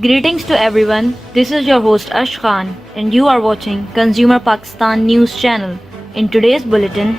Greetings to everyone. This is your host Ash Khan and you are watching Consumer Pakistan News Channel. In today's bulletin,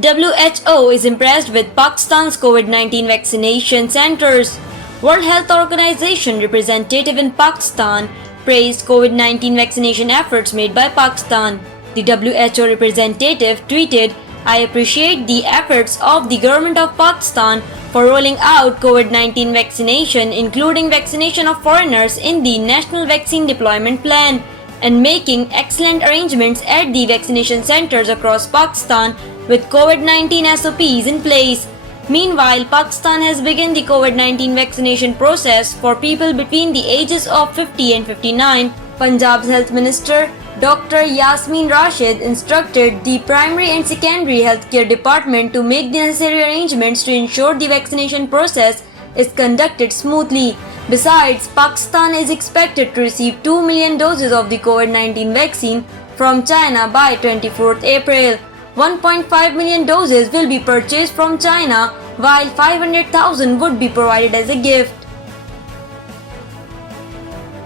WHO is impressed with Pakistan's COVID-19 vaccination centers. World Health Organization representative in Pakistan praised COVID-19 vaccination efforts made by Pakistan. The WHO representative tweeted, "I appreciate the efforts of the government of Pakistan for rolling out COVID-19 vaccination, including vaccination of foreigners in the National Vaccine Deployment Plan, and making excellent arrangements at the vaccination centers across Pakistan with COVID-19 SOPs in place." Meanwhile, Pakistan has begun the COVID-19 vaccination process for people between the ages of 50 and 59. Punjab's Health Minister Dr. Yasmin Rashid instructed the primary and secondary healthcare department to make the necessary arrangements to ensure the vaccination process is conducted smoothly. Besides, Pakistan is expected to receive 2 million doses of the COVID-19 vaccine from China by 24th April. 1.5 million doses will be purchased from China, while 500,000 would be provided as a gift.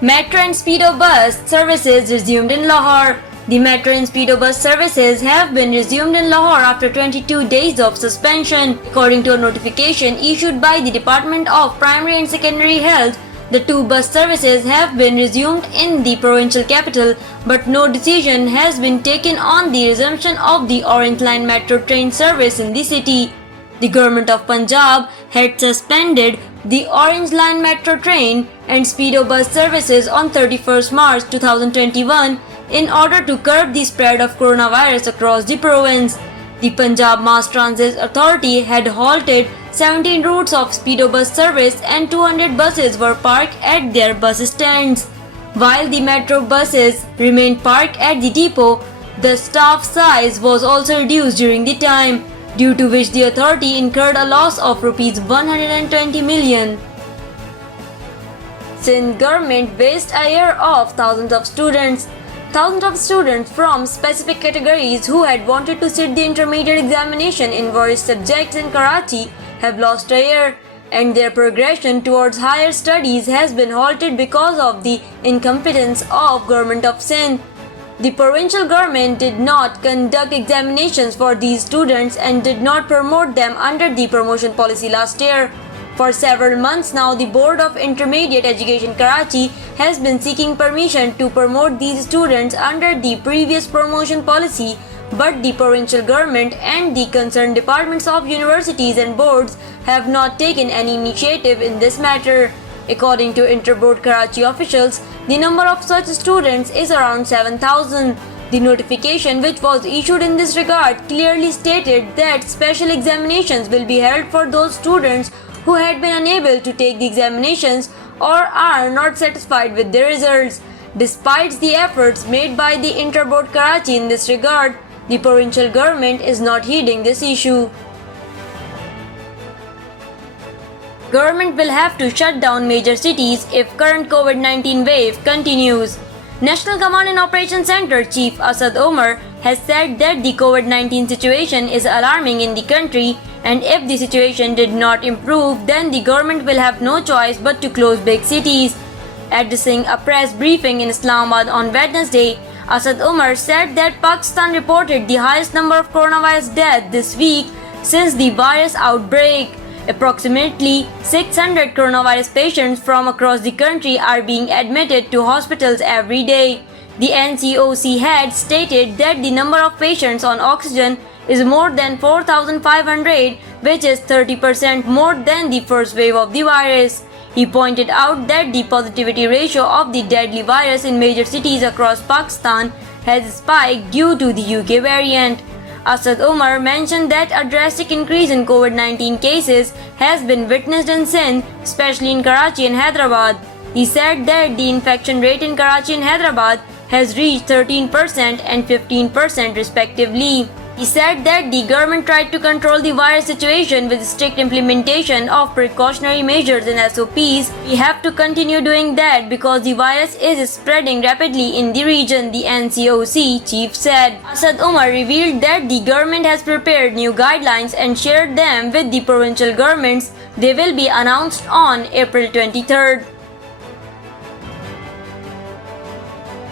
Metro and Speedo bus services resumed in Lahore. The Metro and Speedo bus services have been resumed in Lahore after 22 days of suspension. According to a notification issued by the Department of Primary and Secondary Health, the two bus services have been resumed in the provincial capital, but no decision has been taken on the resumption of the Orange Line metro train service in the city. The government of Punjab had suspended the Orange Line metro train and Speedo bus services on 31st March 2021 in order to curb the spread of coronavirus across the province. The Punjab Mass Transit Authority had halted 17 routes of Speedo bus service and 200 buses were parked at their bus stands. While the metro buses remained parked at the depot, the staff size was also reduced during the time, due to which the authority incurred a loss of Rs 120 million. Sindh government waived a year of thousands of students. Thousands of students from specific categories who had wanted to sit the intermediate examination in various subjects in Karachi have lost a year, and their progression towards higher studies has been halted because of the incompetence of government of Sindh. The provincial government did not conduct examinations for these students and did not promote them under the promotion policy last year. For several months now, the Board of Intermediate Education Karachi has been seeking permission to promote these students under the previous promotion policy, but the provincial government and the concerned departments of universities and boards have not taken any initiative in this matter. According to Interboard Karachi officials, the number of such students is around 7,000. The notification, which was issued in this regard, clearly stated that special examinations will be held for those students who had been unable to take the examinations or are not satisfied with their results. Despite the efforts made by the Interboard Karachi in this regard, the provincial government is not heeding this issue. Government will have to shut down major cities if current COVID-19 wave continues. National Command and Operations Center Chief Asad Omar has said that the COVID-19 situation is alarming in the country, and if the situation did not improve, then the government will have no choice but to close big cities. Addressing a press briefing in Islamabad on Wednesday, Asad Omar said that Pakistan reported the highest number of coronavirus deaths this week since the virus outbreak. Approximately 600 coronavirus patients from across the country are being admitted to hospitals every day. The NCOC had stated that the number of patients on oxygen is more than 4,500, which is 30% more than the first wave of the virus. He pointed out that the positivity ratio of the deadly virus in major cities across Pakistan has spiked due to the UK variant. Asad Omar mentioned that a drastic increase in COVID-19 cases has been witnessed in Sindh, especially in Karachi and Hyderabad. He said that the infection rate in Karachi and Hyderabad has reached 13% and 15% respectively. He said that the government tried to control the virus situation with strict implementation of precautionary measures and SOPs. We have to continue doing that because the virus is spreading rapidly in the region, the NCOC chief said. Asad Umar revealed that the government has prepared new guidelines and shared them with the provincial governments. They will be announced on April 23rd.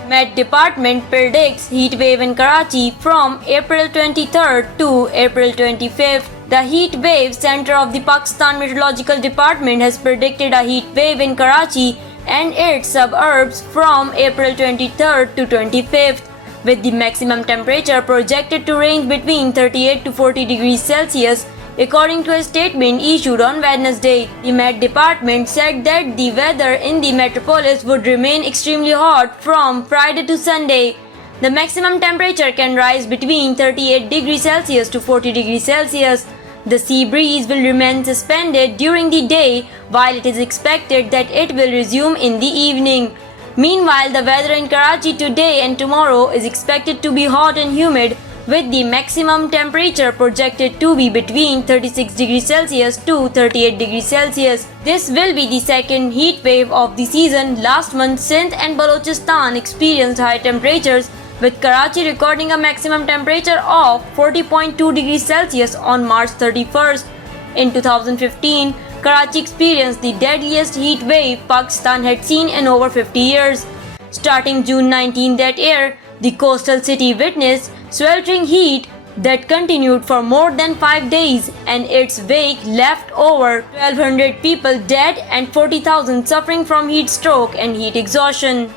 Met Department predicts heat wave in Karachi from April 23rd to April 25th. The Heat Wave Center of the Pakistan Meteorological Department has predicted a heat wave in Karachi and its suburbs from April 23rd to 25th, with the maximum temperature projected to range between 38 to 40 degrees Celsius. According to a statement issued on Wednesday, the Met Department said that the weather in the metropolis would remain extremely hot from Friday to Sunday. The maximum temperature can rise between 38 degrees Celsius to 40 degrees Celsius. The sea breeze will remain suspended during the day, while it is expected that it will resume in the evening. Meanwhile, the weather in Karachi today and tomorrow is expected to be hot and humid, with the maximum temperature projected to be between 36 degrees Celsius to 38 degrees Celsius. This will be the second heat wave of the season. Last month, Sindh and Balochistan experienced high temperatures, with Karachi recording a maximum temperature of 40.2 degrees Celsius on March 31st. In 2015, Karachi experienced the deadliest heat wave Pakistan had seen in over 50 years. Starting June 19 that year, the coastal city witnessed sweltering heat that continued for more than 5 days, and its wake left over 1,200 people dead and 40,000 suffering from heat stroke and heat exhaustion.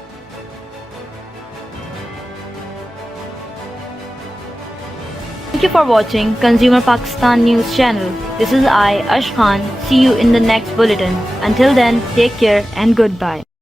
Thank you for watching Consumer Pakistan News Channel. This is I, Ash Khan. See you in the next bulletin. Until then, take care and goodbye.